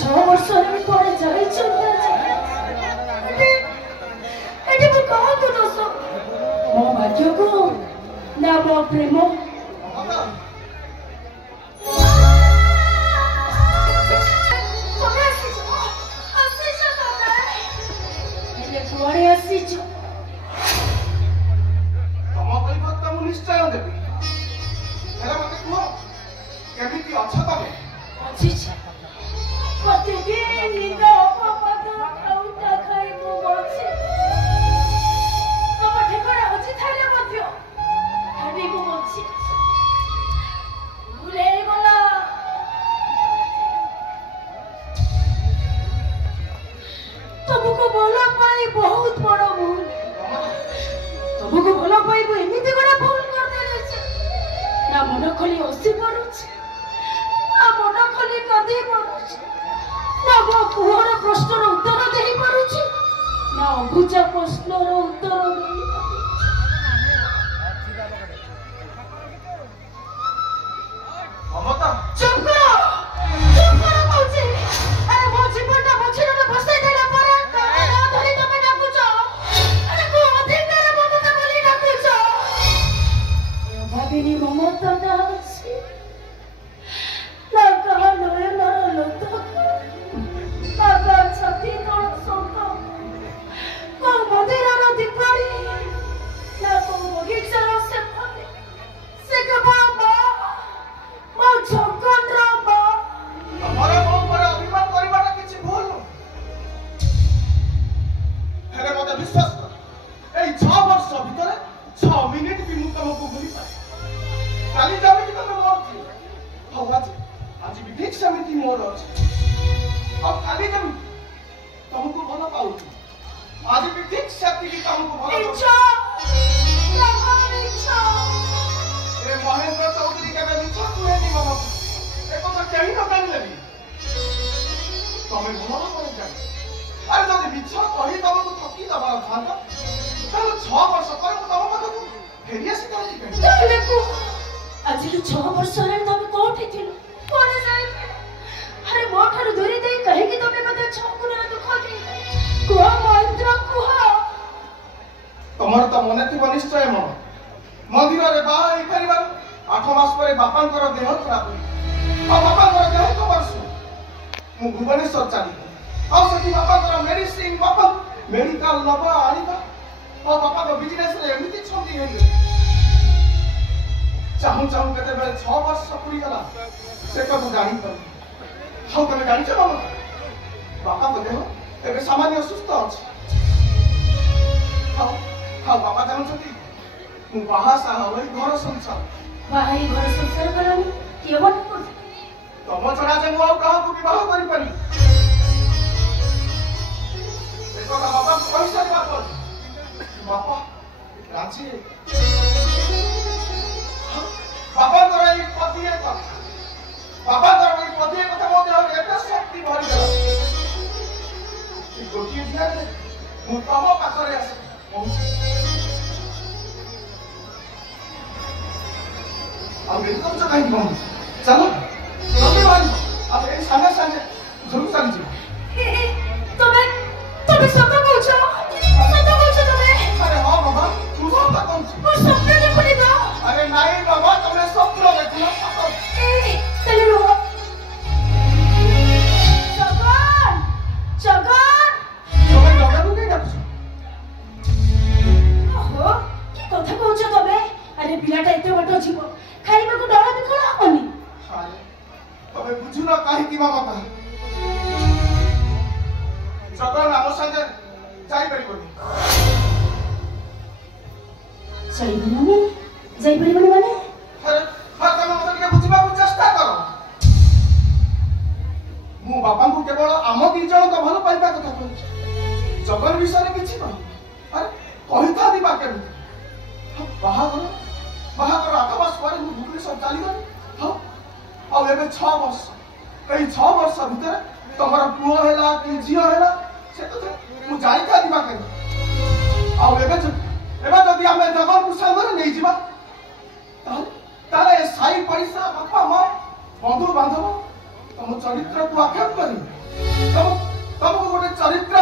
6 ବର୍ଷ ହେଲାଣି କୁଆଡ଼େ ଯାଇଛନ୍ତି ଏଠି ମୁଁ କାହାକୁ ଦୋଷ ମୋ ଭାଗ୍ୟକୁ ନା ମୋ ପ୍ରେମ କୁଆଡ଼େ ଆସିଛ ତମ ପରିବର୍ତ୍ତ ମୁଁ ନିଶ୍ଚୟ ଦେବି ହେଲେ ମତେ କୁହ କେମିତି ଅଛ ତମେ ଅଛି ପ୍ରତିଦିନ ନିଦ ଅପବାଦ ଖାଉଟା ଖାଇ ମୁଁ ବଞ୍ଚେ ତମ ଠିକଣା ଅଛି ଥାଇଲେ ମଧ୍ୟ ଭାବି ମୁଁ ବଞ୍ଚି ଭୁଲ ହେଇଗଲା ତମକୁ ଭଲ ପାଇ ବହୁତ ବଡ଼ ଭୁଲ ତମକୁ ଭଲ ପାଇବୁ ଏମିତି ଗୋଟେ ଭୁଲ କରିଦେଇଛି ନା ମନ ଖୋଲି ହସି ପାରୁଛି ନା ମନ ଖୋଲି କାନ୍ଦି ପାରୁଛି ନା ମୋ କୁହର ପ୍ରଶ୍ନର ଉତ୍ତର ଦେଇପାରୁଛି ନା ଅବୁଝା ପ୍ରଶ୍ନର ଉତ୍ତର ଦେଇପାରୁଛି ମମତା ଚୁପ କର କହୁଛି ଆରେ ମୋ ଜୀବନଟା ମଝିରେ ବସାଇ ଦେଲା ପରେ କାଳେ ନା ଧରି ତମେ ଡାକୁଛ ଆରେ କୋ ଅଧିକାର ମମତା ବୋଲି ଡାକୁଛ ଭାବିନି ମମତାଟା ଅଛି ନା କାହା ନୟନର ଲୋତକ ନା କାହା ଛାତି ତଳ ସନ୍ତ କୋଉ ମନ୍ଦିରର ଦୀପାଳି ନା କୋଉ ବଗିଚାର ସେପଟେ ସେ କେବଳ ମା ମୋ ଜଗନ୍ର ମା ତମର ମୋ ଉପରେ ଅଭିମାନ କରିବାଟା କିଛି ଭୁଲ ନୁହଁ ହେଲେ ମତେ ବିଶ୍ୱାସ କର ଏଇ 6 ବର୍ଷ ଭିତରେ 6 ମିନିଟ ବି ମୁଁ ତମକୁ ଭୁଲି ପାରେ କାଲି ଯେମିତି ତମେ ମୋର ଥିଲ ହଉ ଆଜି ବି ଠିକ ସେମିତି ମୋର ଅଛି ଆଉ କାଲି ଯେମିତି ତମକୁ ଭଲ ପାଉଥିଲି ଆଜି ବି ଠିକ ସେତିକି ତମକୁ ଭଲ ଏ ମହେନ୍ଦ୍ର ଚୌଧୁରୀ କେବେ ମିଛ କୁହେନି ମନକୁ ଏ କଥା କେହି ନ ଜାଣିଲେ ବି ତମେ ଭଲ ଭାବରେ ଜାଣି ଆରେ ଯଦି ମିଛ କହି ତମକୁ ଠକି ଦେବାର ଥାନ୍ତା ତାହେଲେ 6 ବର୍ଷ ପରେ ମୁଁ ତମ ପାଖକୁ ଫେରି ଆସିଥାନ୍ତି ଆଜିଠୁ 6 ବର୍ଷ ହେଲାଣି ତମେ କୋଉଠି ଥିଲ କୁଆଡ଼େ ଯାଇଥିଲ ଆରେ ମୋ ଠାରୁ ଦୂରେଇ ଦେଇ କାହିଁକି ତମେ ମତେ 6 ଗୁଣର ଦୁଃଖ ଦେଇଛ କୁହ ମହେନ୍ଦ୍ର କୁହ ତମର ତ ମନେ ଥିବ ନିଶ୍ଚୟ ମନ ମନ୍ଦିରରେ ବାହା ହେଇପାରିବାରୁ 8 ମାସ ପରେ ବାପାଙ୍କର ଦେହ ଖରାପ ହୋଇଥିଲା ଆଉ ବାପାଙ୍କର ଦେହ ଖବର ଶୁଣି ମୁଁ ଭୁବନେଶ୍ୱର ଚାଲିଗଲି ଆଉ ସେଠି ବାପାଙ୍କର ମେଡିସିନ ବାପା ମେଡିକାଲ ନବା ଆଣିବା ଆଉ ବାପାଙ୍କ ବିଜନେସରେ ଏମିତି ଛନ୍ଦି ହେଇଗଲି ଚାହୁଁ ଚାହୁଁ କେତେବେଳେ 6 ବର୍ଷ ପୁରିଗଲା ସେ କଥା ଜାଣିପାରିଲି ଆଉ ତମେ ଜାଣିଛ ବାବା ବାପାଙ୍କ ଦେହ ଏବେ ସାମାନ୍ୟ ସୁସ୍ଥ ଅଛି ଆଉ ବାପା ଚାହୁଁଛନ୍ତି ମୁଁ ବାହା ସାହା ହୋଇ ଘର ସଂସାର ବାହା ହେଇ ଘର ସଂସାର କଲାଣି କିଏ ମନେ କରୁଛି ତମ ଛଡା ଯେ ମୁଁ ଆଉ କାହାକୁ ବିବାହ କରିପାରିବି ଏ କଥା ବାପାଙ୍କୁ କହିସାରିବା ପରେ ବାପା ରାଜି ବାପାଙ୍କର ଏଇ ପଦିଏ କଥା ବାପାଙ୍କର ଏଇ ପଦିଏ କଥା ମୋ ଦେହରେ ଏତେ ଶକ୍ତି ଭରିଗଲା ଗୋଟିଏ ଦିନରେ ମୁଁ ତମ ପାଖରେ ଆସି ପହଞ୍ଚି ଆଉ ଏଠି କରୁଛ କାହିଁକି କଣ ଚାଲ ଜଲ୍ଦି ବାହାରିବ ଆଉ ଏଇ ସାଙ୍ଗେ ସାଙ୍ଗେ ଝୁରୁ ଚାଲିଯିବ ତମେ ସତ କହୁଛ ତମେ ଆରେ ହଁ ବାବା ତୁ ସତ କହୁଛୁ ମୁଁ ସ୍ୱପ୍ନ ଦେଖୁନି ତ ଆରେ ନାଇଁ ବାବା ତମେ ସ୍ୱପ୍ନ ଦେଖୁନ ସତ ତାହେଲେ ରୁହ ତମେ ଜଗାକୁ କାଇଁ ଡାକୁଛ ଓହୋ କି କଥା କହୁଛ ତମେ ଆରେ ପିଲାଟା ଏତେ ବାଟ ଯିବ ଖାଇବାକୁ ଡର ବି କଣ ହବନି ତମେ ବୁଝୁନ କାହିଁକି ମମତା ଜଗନ ଆମ ସାଙ୍ଗେ ଯାଇପାରିବନି ଯାଇପାରିବନି ମାନେ ତମେ ମତେ ଟିକେ ବୁଝିବାକୁ ଚେଷ୍ଟା କର ମୁଁ ବାପାଙ୍କୁ କେବଳ ଆମ 2 ଜଣଙ୍କ ଭଲ ପାଇବା କଥା କହୁଛି ଜଗନ ବିଷୟରେ କିଛି ନାହିଁ ଆରେ କହିଥାନ୍ତି ବା କେମିତି ବାହାଘର 8 ମାସ ପରେ ମୁଁ ଭୁବନେଶ୍ୱର ଚାଲିଗଲି ଆଉ ଏବେ 6 ବର୍ଷ ଏଇ 6 ବର୍ଷ ଭିତରେ ତମର ପୁଅ ହେଲା କି ଝିଅ ହେଲା ସେ କଥା ମୁଁ ଜାଣିଥାନ୍ତି ବା କେମିତି ଆଉ ଏବେ ଯଦି ଆମେ ଜଗନକୁ ସାଙ୍ଗରେ ନେଇଯିବା ତାହେଲେ ସାଇ ପଇସା ବାପା ମା ବନ୍ଧୁ ବାନ୍ଧବ ତମ ଚରିତ୍ରକୁ ଆକ୍ଷେପ କରିବେ ତମକୁ ଗୋଟେ ଚରିତ୍ର